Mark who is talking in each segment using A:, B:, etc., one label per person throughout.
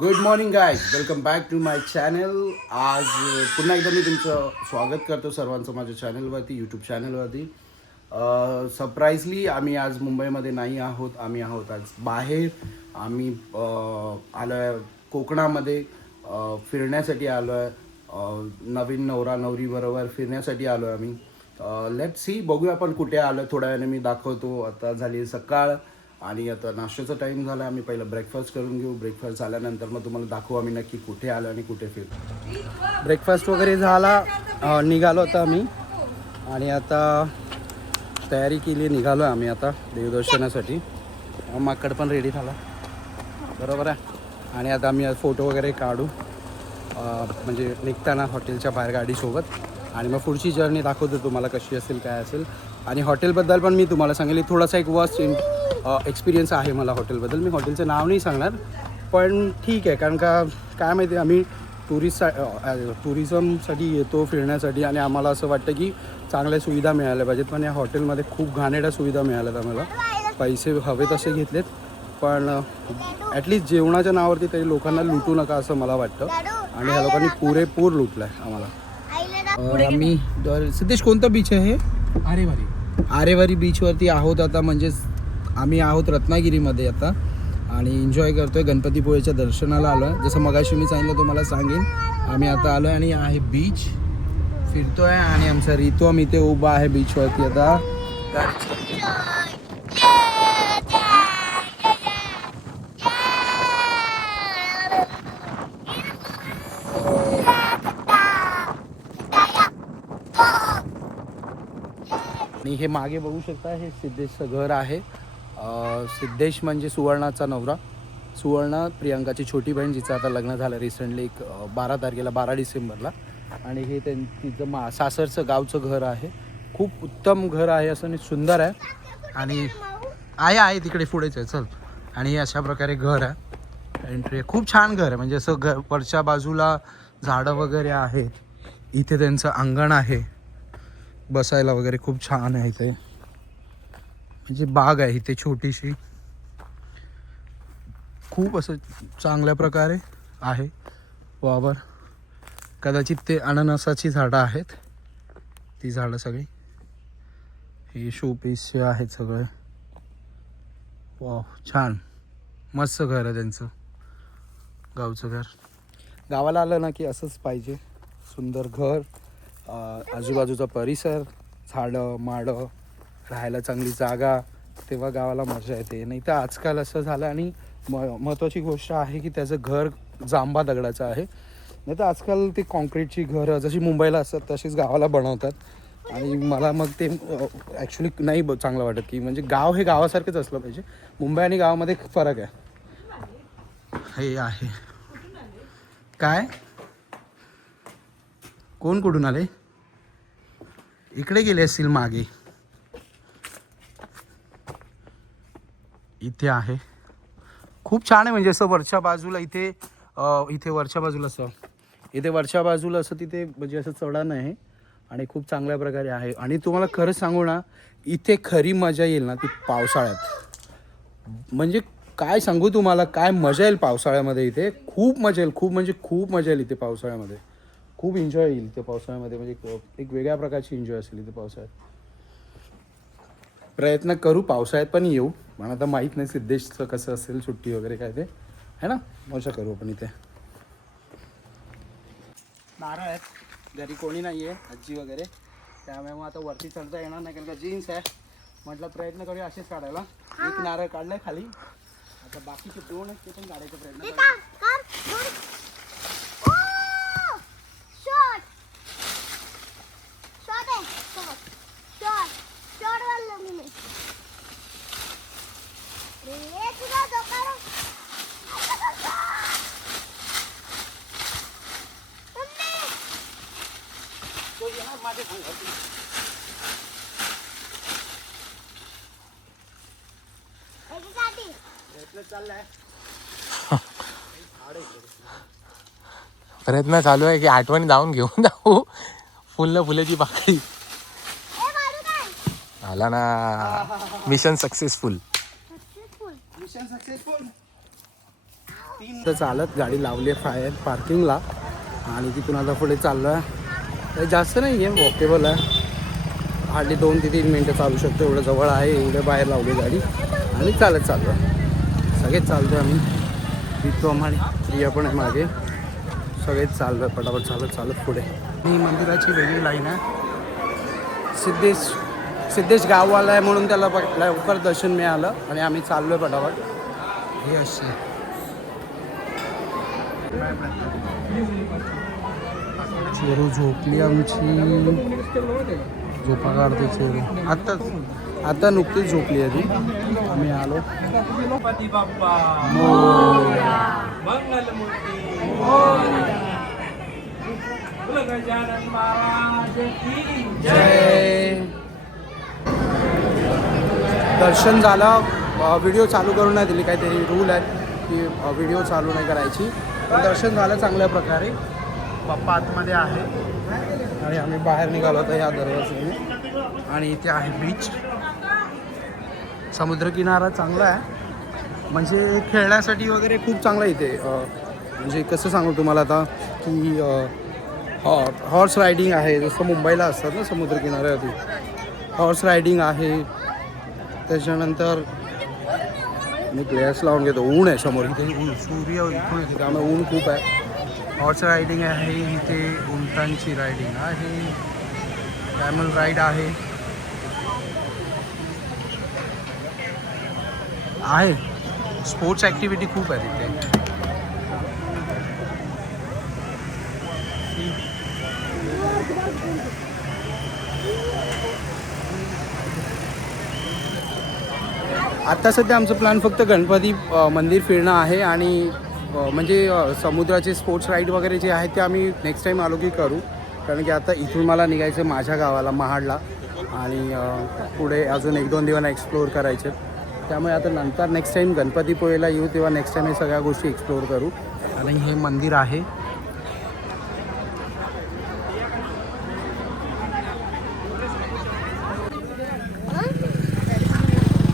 A: Good morning guy welcome back to my channel आज पुन्हा एकदा मी तुमचं स्वागत करतो सर्वांचं माझ्या चॅनलवरती यूट्यूब चॅनलवरती सरप्राईजली आम्ही आज मुंबईमध्ये नाही आहोत. आम्ही आहोत आज बाहेर. आम्ही आलो आहे कोकणामध्ये. फिरण्यासाठी आलो आहे नवीन नवरा नवरीबरोबर फिरण्यासाठी आलो आहे आम्ही लेट सी बघूया आपण कुठे आलो थोड्या वेळाने मी दाखवतो. आता झाली सकाळ. आणि आता नाश्त्याचा टाइम झाला आम्ही पहिलं ब्रेकफास्ट करून घेऊ. ब्रेकफास्ट झाल्यानंतर मग तुम्हाला दाखवू आम्ही नक्की कुठे आलो आणि कुठे फिर ब्रेकफास्ट वगैरे झाला निघालो आता आम्ही. आणि आता तयारी केली निघालो आम्ही आता देवदर्शनासाठी. माकड पण रेडी झाला. बरोबर आहे? आणि आता आम्ही फोटो वगैरे काढू. म्हणजे निघताना हॉटेलच्या बाहेर गाडीसोबत. आणि मग पुढची जर्नी दाखवतो तुम्हाला कशी असेल काय असेल. आणि हॉटेलबद्दल पण मी तुम्हाला सांगेल. थोडासा एक वर्स्ट एक्सपिरियन्स आहे मला हॉटेलबद्दल मी हॉटेलचं नाव नाही सांगणार पण ठीक आहे कारण का काय माहिती आहे, आम्ही टुरिस्ट टुरिझमसाठी येतो फिरण्यासाठी आणि आम्हाला असं वाटतं की चांगल्या सुविधा मिळाल्या पाहिजेत. पण या हॉटेलमध्ये खूप घाणेरड्या सुविधा मिळाल्यात आम्हाला. पैसे हवे तसे घेतलेत पण ॲटलिस्ट जेवणाच्या नावावरती तरी लोकांना लुटू नका असं मला वाटतं. आणि ह्या लोकांनी पुरेपूर लुटलं आहे आम्हाला आम्ही दर- सिद्धेश कोणतं बीच आहे
B: भारी
A: आरेवारी. बीचवरती आहोत आता म्हणजेच आम्ही आहोत रत्नागिरीमध्ये आता. आणि एन्जॉय करतोय गणपतीपुळेच्या दर्शनाला आलो आहे जसं मगाशी मी सांगितलं तुम्हाला सांगेन. आम्ही आता आलो आहे आणि आहे बीच फिरतोय आणि आमचा रितू आम्ही इथे उभा आहे बीचवरती आता. आणि हे मागे बघू शकता हे सिद्धेशचं घर आहे. सिद्धेश म्हणजे सुवर्णाचा नवरा. सुवर्णा प्रियांकाची छोटी बहीण जिचं आता लग्न झालं रिसेंटली एक बारा तारखेला बारा डिसेंबरला. आणि हे त्यां तिचं मा सासरचं गावचं घर आहे. खूप उत्तम घर आहे असं आणि सुंदर आहे. आणि आहे आहे तिकडे पुढेच आहे चल. आणि हे अशा प्रकारे घर आहे. एंट्री खूप छान घर आहे. म्हणजे असं घर वरच्या बाजूला झाडं वगैरे आहेत. इथे त्यांचं अंगण आहे. बसायला वगैरे खूप छान आहे इथे. म्हणजे बाग आहे इथे छोटीशी. खूप असं चांगल्या प्रकारे आहे वावर. कदाचित ते अननसाची झाडं आहेत. ती झाडं सगळी. हे शोपीसचे आहेत सगळे. वा छान. मस्त घर आहे त्यांचं. गावचं घर. गावाला आलं ना की असंच पाहिजे. सुंदर घर आजूबाजूचा परिसर झाडं माडं. राहायला चांगली जागा तेव्हा गावाला मजा येते. नाही तर आजकाल असं झालं आणि म महत्त्वाची गोष्ट आहे की त्याचं घर जांबा दगडाचं आहे. नाही तर आजकाल ते कॉन्क्रीटची घरं जशी मुंबईला असतात तशीच गावाला बनवतात. आणि मला मग ते ॲक्च्युली नाही ब- चांगलं वाटत की म्हणजे गाव हे गावासारखंच असलं पाहिजे. मुंबई आणि गावामध्ये फरक आहे. हे आहे. काय? कोण कुठून आले? इकडे गेले असतील मागे. इथे आहे. खूप छान आहे म्हणजे असं वरच्या बाजूला इथे इथे वरच्या बाजूला असं. इथे वरच्या बाजूला असं तिथे म्हणजे असं चढण आहे आणि खूप चांगल्या प्रकारे आहे. आणि तुम्हाला खरं सांगू ना इथे खरी मजा येईल ना ती पावसाळ्यात. म्हणजे काय सांगू तुम्हाला काय मजा येईल पावसाळ्यामध्ये इथे? खूप मजा येईल खूप म्हणजे खूप मजा येईल इथे पावसाळ्यामध्ये. खूप एन्जॉय येईल इथे पावसाळ्यामध्ये म्हणजे एक- एक वेगळ्या प्रकारची एन्जॉय असेल इथे पावसाळ्यात. प्रयत्न करू पावसाळ्यात पण येऊ. पण आता माहीत नाही सिद्धेशचं कसं असेल सुट्टी वगैरे काय ते. है ना? मजा करू आपण इथे. नारळ आहेत. घरी कोणी नाही आहे आजी वगैरे. त्यामुळे मग आता वरती चढता येणार नाही कारण का जीन्स आहे. म्हटलं प्रयत्न करूया असेच काढायला. एक नारळ काढलाय खाली. आता बाकीचे दोन आहेत ते पण काढायचा प्रयत्न करू तो येणार माझ्या संघात. प्रयत्न
B: चालू आहे की आठवणी जाऊन घेऊन जाऊ. फुलं फुलाची पाकळी. आला ना. मिशन सक्सेसफुल
A: मिशन सक्सेसफुल तर चालत गाडी लावली आहे फायर पार्किंगला आणि तिथून आता पुढे चाललो आहे काही जास्त नाही आहे वॉकेबल आहे. हार्डली दोन ते तीन मिनटं चालू शकतो एवढं जवळ आहे एवढं बाहेर लावली गाडी. आणि चालत चाललो आहे सगळेच चालतो आम्ही. विकतो आम्हाला प्रिया पण आहे मागे. सगळेच चाललं आहे पटापट चालत चालत पुढे. ही मंदिराची वेगळी लाईन आहे. सिद्धेश सिद्धेश गाववाला आहे म्हणून त्याला लवकर दर्शन मिळालं आणि आम्ही चाललो आहे पटापट. हे असे चेरू झोपली आमची. झोपा काढतो चेरू आत्ताच. आता नुकतीच झोपली आहे ती. आम्ही आलो. जय. दर्शन झालं. व्हिडिओ चालू करून नाही दिली. काहीतरी रूल आहे की व्हिडिओ चालू नाही करायची. पण दर्शन झालं चांगल्या प्रकारे. पप्पा आतमध्ये आहे. आणि आम्ही बाहेर निघालो होतो ह्या दरवाजाने. आणि इथे आहे बीच समुद्रकिनारा चांगला आहे. म्हणजे खेळण्यासाठी वगैरे खूप चांगलं इथे. म्हणजे कसं सांगू तुम्हाला आता की हॉ हॉर्स रायडिंग आहे. जसं मुंबईला असतात ना समुद्रकिनाऱ्यावरती हॉर्स रायडिंग आहे. त्याच्यानंतर मी ग्लॅस लावून घेतो. ऊन आहे समोर इथे. ऊन सूर्य इथून येते. त्यामुळे ऊन खूप आहे. हॉर्स रायडिंग आहे. इथे उंटांची रायडिंग आहे. कॅमल राईड आहे. आहे. स्पोर्ट्स ॲक्टिव्हिटी खूप आहे तिथे. आत्ता सध्या आमचं प्लॅन फक्त गणपती मंदिर फिरणं आहे आणि म्हणजे समुद्राचे स्पोर्ट्स राईड वगैरे जे आहेत ते आम्ही नेक्स्ट टाईम आलो की करू. कारण की आता इथून मला निघायचं माझ्या गावाला महाडला. आणि पुढे अजून एक दोन दिवस एक्सप्लोअर करायचे त्यामुळे आता नंतर नेक्स्ट टाईम गणपतीपुळेला येऊ तेव्हा नेक्स्ट टाईम हे सगळ्या गोष्टी एक्सप्लोअर करू. आणि हे मंदिर आहे.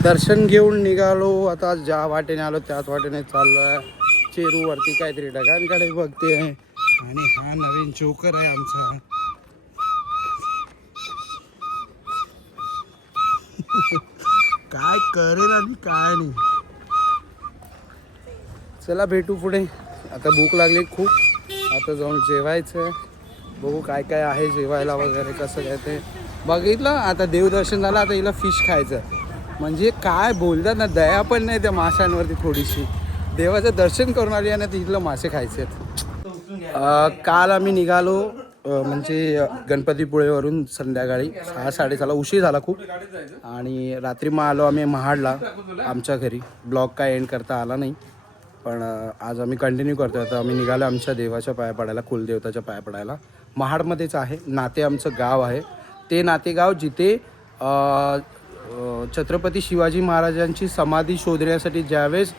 A: दर्शन घेऊन निघालो. आता ज्या वाटेने आलो त्याच वाटेने चाललो आहे चेरूवरती काहीतरी ढगांकडे बघते. आहे आणि हा नवीन चोकर आहे आमचा. काय करेल आणि काय नाही. चला भेटू पुढे. आता भूक लागली खूप. आता जाऊन जेवायचं. बघू काय काय आहे जेवायला वगैरे कसं काय ते. बघितलं आता देवदर्शन झालं आता हिला फिश खायचं. म्हणजे काय बोलतात ना दया पण नाही त्या माशांवरती थोडीशी. देवाचं दर्शन करून आली आणि तिथलं मासे खायचे काल आम्ही निघालो. म्हणजे गणपतीपुळेवरून संध्याकाळी सहा साडेसहाला उशीर झाला खूप. आणि रात्री मग आलो आम्ही महाडला आमच्या घरी. ब्लॉग काय एंड करता आला नाही. पण आज आम्ही कंटिन्यू करतो आता आम्ही निघालो आमच्या देवाच्या पाया पडायला कुलदेवताच्या पाया पडायला. महाडमध्येच आहे. नाते आमचं गाव आहे. ते नातेगाव जिथे छत्रपती शिवाजी महाराजांची समाधी शोधण्यासाठी ज्यावेळेस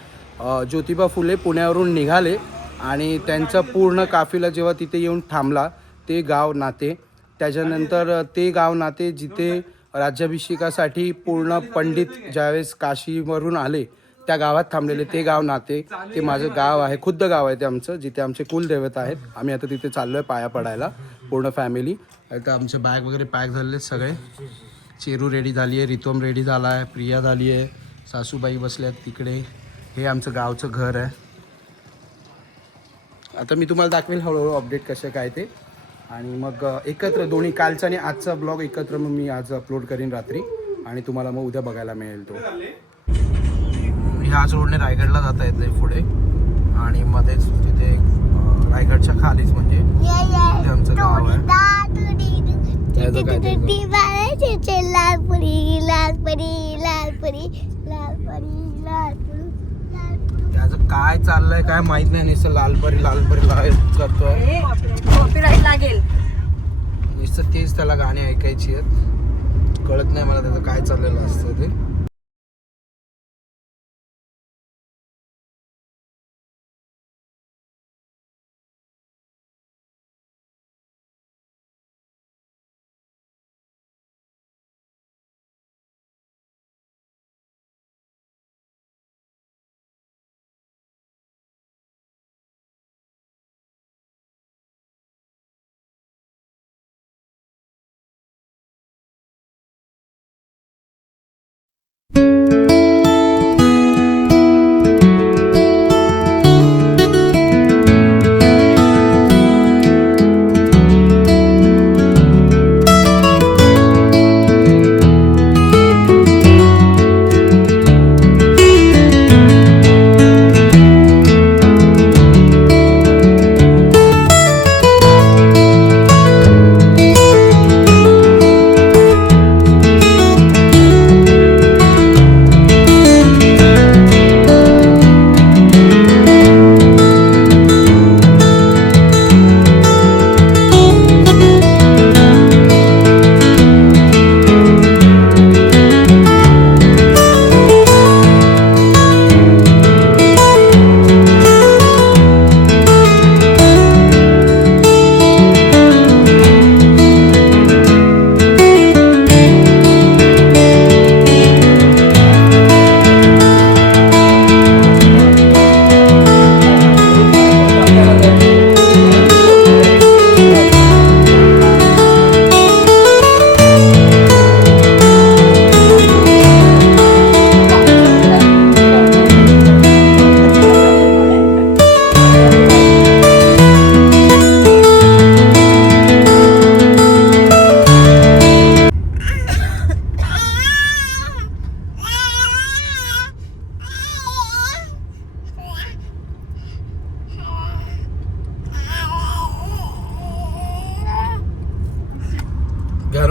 A: ज्योतिबा फुले पुण्यावरून निघाले आणि त्यांचा पूर्ण काफिला जेव्हा तिथे येऊन थांबला ते गाव नाते. त्याच्यानंतर ते गाव नाते जिथे राज्याभिषेकासाठी पूर्ण पंडित ज्यावेळेस काशीवरून आले त्या गावात थांबलेले ते गाव नाते. ते माझं गाव आहे खुद्द गाव आहे ते आमचं जिथे आमचे कुलदैवत आहेत. आम्ही आता तिथे चाललो आहे पाया पडायला पूर्ण फॅमिली. आता आमचे बॅग वगैरे पॅक झालेले आहेत सगळे. चेरू रेडी झाली आहे रितोम रेडी झाला आहे प्रिया झाली आहे सासूबाई बसल्या आहेत तिकडे. हे आमचं गावचं घर आहे. आता मी तुम्हाला दाखवेल हळूहळू अपडेट कसं काय ते. आणि मग एकत्र दोन्ही कालचा आणि आजचा ब्लॉग एकत्र मग मी आज अपलोड करीन रात्री आणि तुम्हाला मग उद्या बघायला मिळेल तो. ह्याच रोडने रायगडला जाता येते पुढे. आणि मध्येच तिथे रायगडच्या खालीच म्हणजे आमचं गाव आहे. त्याचं काय चाललंय काय माहीत नाही नुसतं लालपरी लालपरी लाल करतोय.
C: कॉपीराईट लागेल.
A: नुसतं तेच त्याला गाणी ऐकायची आहेत. कळत नाही मला त्याचं काय चाललेलं असतं ते.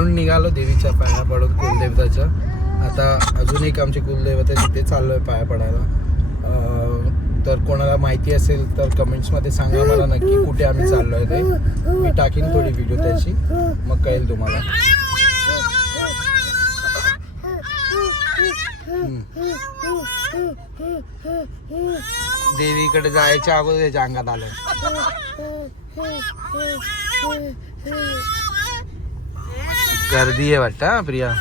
A: घरून निघालो देवीच्या पाया पडून कुलदेवताच्या. आता अजून एक आमचे कुलदेवता तिथे चाललोय पाया पडायला. तर कोणाला माहिती असेल तर कमेंट्समध्ये सांगा मला नक्की कुठे आम्ही चाललोय ते. मी टाकीन थोडी व्हिडिओ त्याची. मग कळेल तुम्हाला. देवीकडे जायच्या अगोदर त्याच्या अंगात आलं गर्दी आहे वाटतं प्रिया?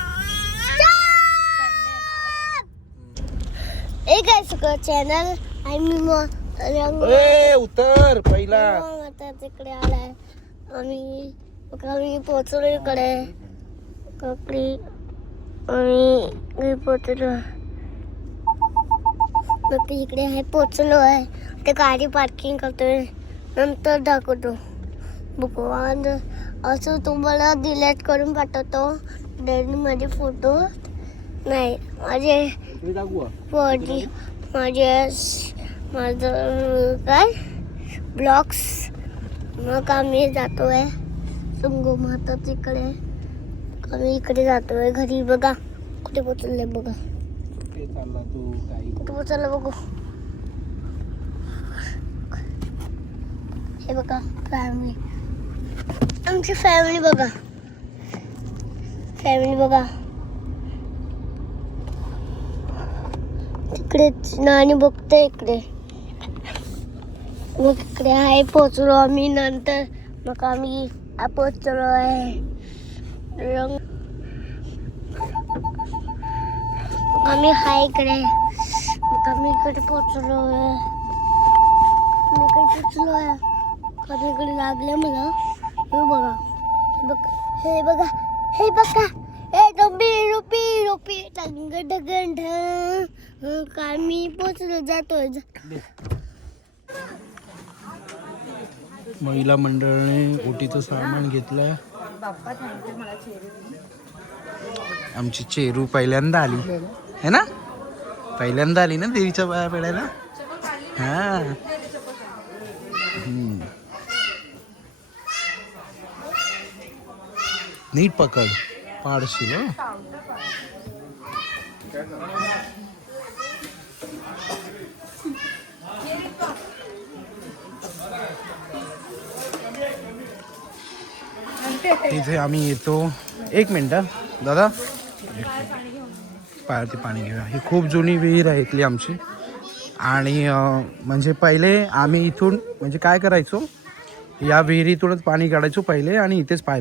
D: चॅनल आणि
A: उतर पहिला.
D: आता तिकडे आलाय. आम्ही आम्ही पोचलो इकडे. कपडी मी पोचलो मग इकडे आहे पोचलो आहे. ते गाडी पार्किंग करतोय. नंतर दाखवतो. भगवान असं तुम्हाला डिलीट करून पाठवतो. माझे फोटो नाही माझे बॉडी माझे माझं काय? ब्लॉक्स मग आम्ही जातोय संगो माता तिकडे आम्ही इकडे जातोय घरी. बघा कुठे पोचले बघा. कुठे पोचलं बघू. हे बघा फॅमिली आमची फॅमिली बघा फॅमिली बघा तिकडे नाणी बघते इकडे. मग इकडे आहे पोचलो आम्ही. नंतर मग आम्ही पोचलो आहे. रंग. आम्ही हाय इकडे. मग आम्ही इकडे पोचलो आहे. मी इकडे पोचलो आहे. कधी इकडे लागले मला. हे बघा. हे बघा हे बघा हे बघा. हे रुपी रुपी रुपी टंग डगंड हो काय मी पोचलो जातोय
A: महिला मंडळाने ओटीचं सामान घेतलंय. आमची चेरू पहिल्यांदा आली. है ना? पहिल्यांदा आली ना देवीच्या पाया पडायला? हा. नीट पकड. पाडशील इथे आम्ही येतो. एक मिनिट दादा? पायावरती पाणी घेऊया. ही खूप जुनी विहीर आहे इथली आमची. आणि म्हणजे पहिले आम्ही इथून म्हणजे काय करायचो? या विहिरीतूनच पाणी काढायचो पहिले आणि इथेच पाय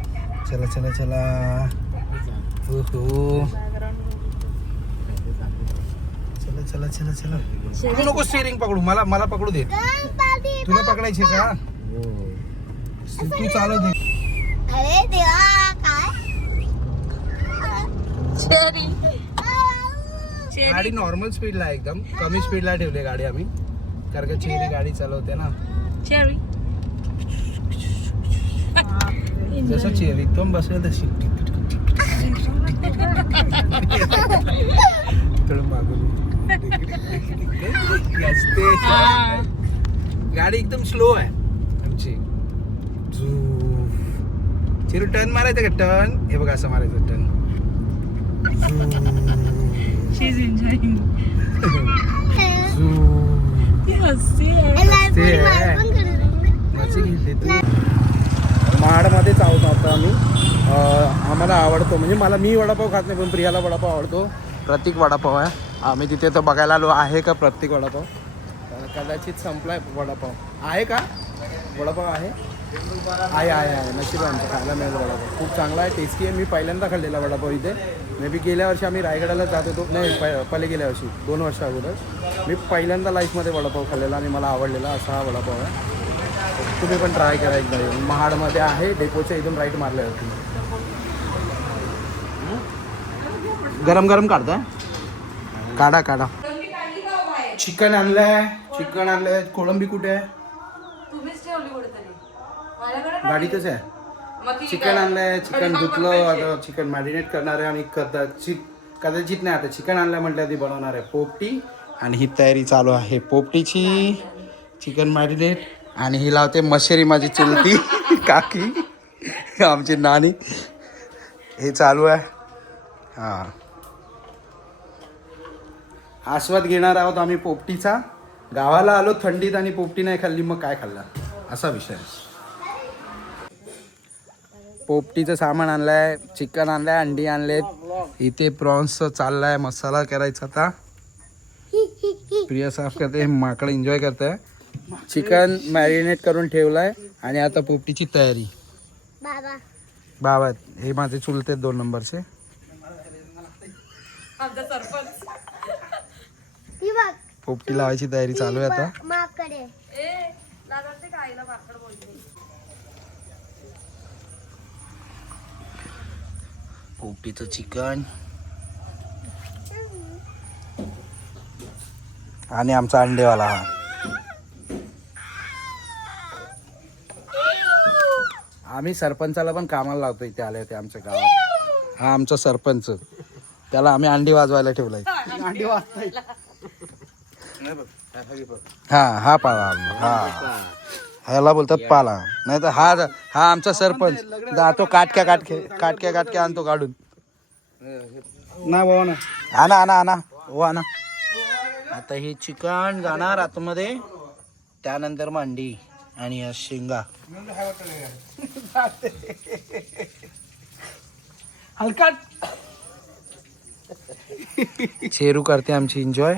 A: चला चला चला. हो हो चला चला चला चला. तू नको स्टेरिंग पकडू. मला मला पकडू दे. तुला पकडायचे का? तू चालव दे.
D: अरे देवा काय?
A: गाडी नॉर्मल स्पीडला आहे एकदम. कमी स्पीडला ठेवली गाडी आम्ही. कारण का चेरी गाडी चालवते ना. जसं चेरी एकदम बसेल तशी थोडं मागून गाडी एकदम स्लो आहे. आमची. झू चिरू टर्न मारायचं का? टर्न हे बघा असं मारायचं टर्न
C: शी इज एन्जॉयिंग हसते
A: ते महाडमध्येच आहोत आता आम्ही. आम्हाला आवडतो म्हणजे मला मी वडापाव खात नाही पण प्रियाला वडापाव आवडतो. प्रतीक वडापाव आहे. आम्ही तिथे तर बघायला आलो आहे का प्रत्येक वडापाव? कदाचित संपलाय वडापाव. आहे का? वडापाव आहे? आहे आहे आहे. नशीब आमचं खायला मिळेल वडापाव. खूप चांगला आहे टेस्टी आहे. मी पहिल्यांदा खाल्लेला वडापाव इथे. मे बी गेल्या वर्षी आम्ही रायगडाला जात होतो. नाही प- पहिले गेल्या वर्षी दोन वर्षा अगोदर. मी पहिल्यांदा लाईफमध्ये वडापाव खाल्लेला आणि मला आवडलेला असा हा वडापाव आहे. तुम्ही पण ट्राय करा एकदा येऊन. महाडमध्ये आहे डेपोच्या इथून राईट मारल्यावरती गरम गरम काढता काढा काढा. चिकन आणलंय चिकन आणलंय. कोळंबी कुठे? आहे गाडीतच आहे. चिकन आणलंय चिकन धुतलं आता चिकन मॅरिनेट करणार आहे आणि कदाचित कदाचित नाही आता चिकन आणलंय म्हटलं ती बनवणार आहे. पोपटी आणि ही तयारी चालू आहे. पोपटीची चिकन मॅरिनेट आणि ही लावते मशेरी माझी चुलती काकी आमची नानी. हे चालू आहे. हां. आस्वाद घेणार आहोत आम्ही पोपटीचा. गावाला आलो थंडीत आणि पोपटी नाही खाल्ली मग काय खाल्ला? असा विषय पोपटीचं सामान आणलंय चिकन आणलंय अंडी आणलेत. इथे प्रॉन्सचं चाललाय मसाला करायचा आता. प्रिया साफ करते माकड एन्जॉय करते चिकन मॅरिनेट करून ठेवलाय आणि आता पोपटीची तयारी.
D: बाबा.
A: बाबा हे माझे चुलते दोन नंबरचे.
C: आमचा सरपंच.
D: बघ.
A: पोपटी लावायची तयारी चालू आहे आता.
D: माकडे.
C: ए लाजारते का आईला माकड बोलते.
A: पोपटीचं चिकन. आणि आमचा अंडेवाला हा. आम्ही सरपंचाला पण कामाला लावतो इथे आले होते आमच्या गावात. हा आमचा सरपंच. त्याला आम्ही अंडी वाजवायला ठेवलाय. अंडी वाजताय हा हा पाला हा. ह्याला बोलतात पाला. नाही तर हा हा आमचा सरपंच. जातो काटक्या काटके काटक्या काटक्या आणतो काढून. ना बाबा ना. आणा आणा आणा. हो आणा. आता हे चिकन जाणार आतमध्ये. त्यानंतर मांडी आणि या शेंगा हलका चेरू करते आमची एन्जॉय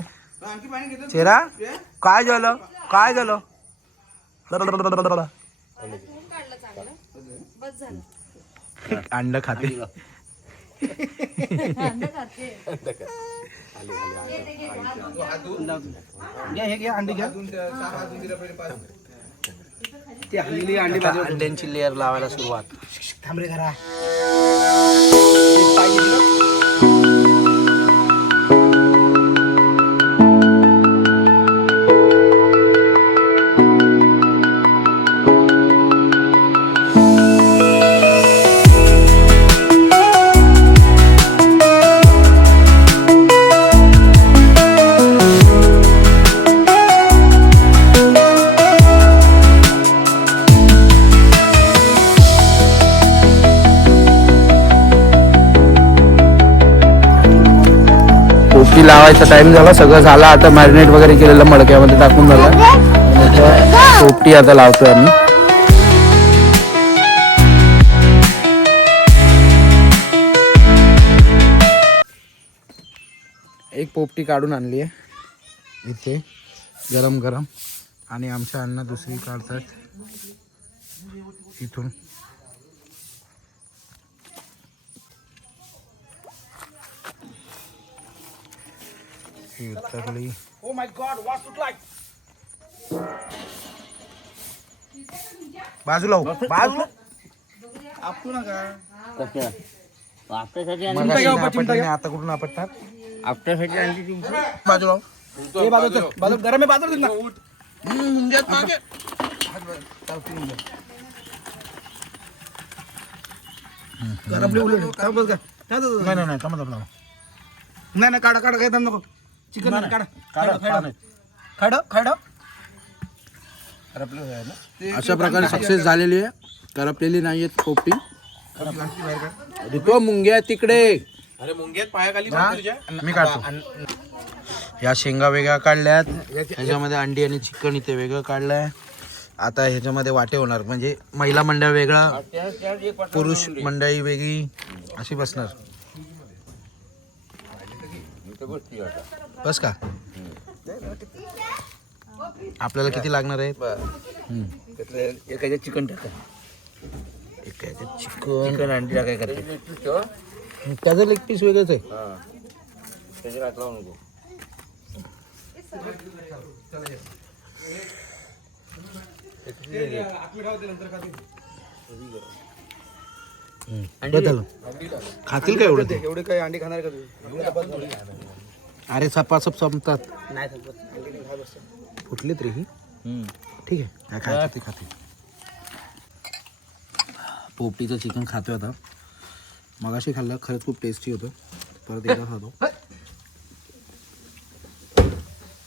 A: चेरा काय झालं काय झालं अंड खाते घ्या हे घ्या अंडी घ्या ती हल्लेली अंडी अंड्यांची लेअर लावायला सुरुवात. थांबरे घरा पोपटी लावायचा टाइम झाला सगळं झालं. आता मॅरिनेट वगैरे केलेलं मडक्यामध्ये टाकून झालं. पोपटी आता लावतोय आम्ही. एक पोपटी काढून आणली आहे. इथे गरम गरम आणि आमच्या अण्णा दुसरी काढतात. इथून. ही उतरली बाजूला हो, बाजूला आपटू नका मगाशी नाही आपटली नाही, आता कुठून आपटतात
E: आपल्यासाठी आणली तुमची
A: बाजूला हो. ए, बाजूला चल. बाजू गरम आहे बाजूला चल ना. हम्म, मुंग्यात मागे. चालते मुंग्या. गरमले उलट. थांब बस का. नाही नाही नाही थांबा, थांबा, थांबा. नाही नाही काढा काढा काय थांब नको चिकन नाही, काढा काढा. खाडा खाडा अशा प्रकारे सक्सेस झालेली आहे. करपलेली नाहीये पोपटी तो मुंग्या तिकडे.
B: अरे मुंग्यात पायाखाली?
A: मी काढतो. ह्या शेंगा वेगळ्या काढल्यात. ह्याच्यामध्ये अंडी आणि चिकन इथे वेगळं काढलंय. आता ह्याच्यामध्ये वाटे होणार. म्हणजे महिला मंडळ वेगळा पुरुष मंडळी वेगळी. अशी बसणार. बस का? आपल्याला किती लागणार आहे हम्म.
E: एखाद्या चिकन टाका.
A: एक ते चिकन
E: चिकन. अंडी टाकाय करते
A: त्याचं लेग पीस वेगळंच आहे.
E: हा. त्याच्या हात लावू नको.
A: बदल. खातील का एवढं ते?
E: एवढे काही अंडी खाणार का तू
A: अरे सपासप संपतात. फुटले तरी ही. ठीक आहे. काय खायचं ते खाते पोपटीचं चिकन खातोय आता. मगाशी खाल्लं खरंच खूप टेस्टी होतं. परत एकदा खातो.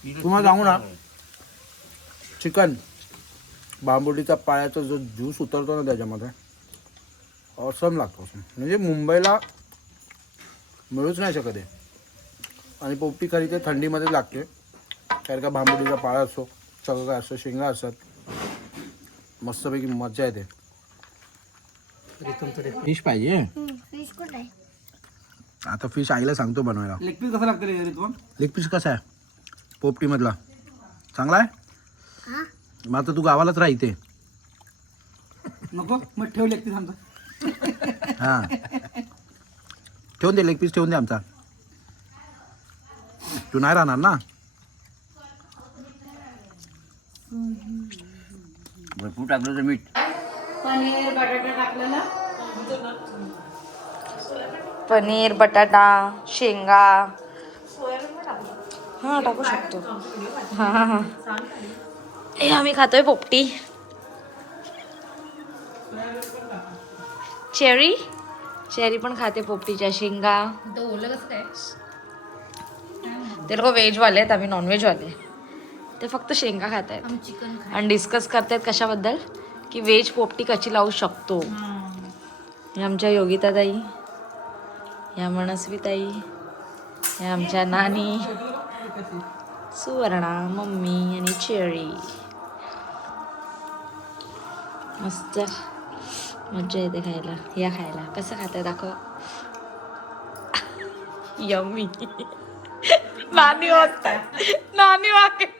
A: तुम्हाला सांगू ना चिकन बांबुडीचा पायाचा जो ज्यूस उतरतो ना त्याच्यामध्ये ऑसम लागतो. म्हणजे मुंबईला मिळूच नाही शकत आहे आणि पोपटी खरी ते थंडीमध्येच लागते. कारण का भांबुडीचा पाळा असतो सगळं काय असतं शेंगा असतात. मस्तपैकी मजा येते. फिश पाहिजे.
D: फिश कुठे? आहे
A: आता फिश आईला सांगतो बनवायला.
E: लेग पीस कसं लागतं रे तू
A: लेग पीस कसा आहे? पोपटीमधला. चांगला आहे?
D: हा.
A: मग आता तू गावालाच राह इथे.
E: नको मग ठेव लेग पीस आमचा.
A: हां. ठेवून दे लेग पीस ठेवून दे आमचा. तू नाही राहणार ना?
E: भरपूर टाकलं तर मीठ.
C: पनीर बटाटा टाकलेला.
F: पनीर बटाटा शेंगा. हां टाकू शकतो. हां हां हां. हे आम्ही खातोय पोपटी. चेरी? चेरी पण खाते पोपटीच्या शेंगा. ते लोक व्हेजवाले आहेत आम्ही नॉनव्हेजवाले ते फक्त शेंगा खात. आहेत आणि डिस्कस करतायत कशाबद्दल? की व्हेज पोपटी कशी लावू शकतो? हे आमच्या योगिताताई या मनस्वीताई या आमच्या नानी सुवर्णा मम्मी आणि चेरी. मस्त. मज्जा येते खायला. या खायला. कसं खाताय दाखव. यमी नानी वाजताय नानी वागे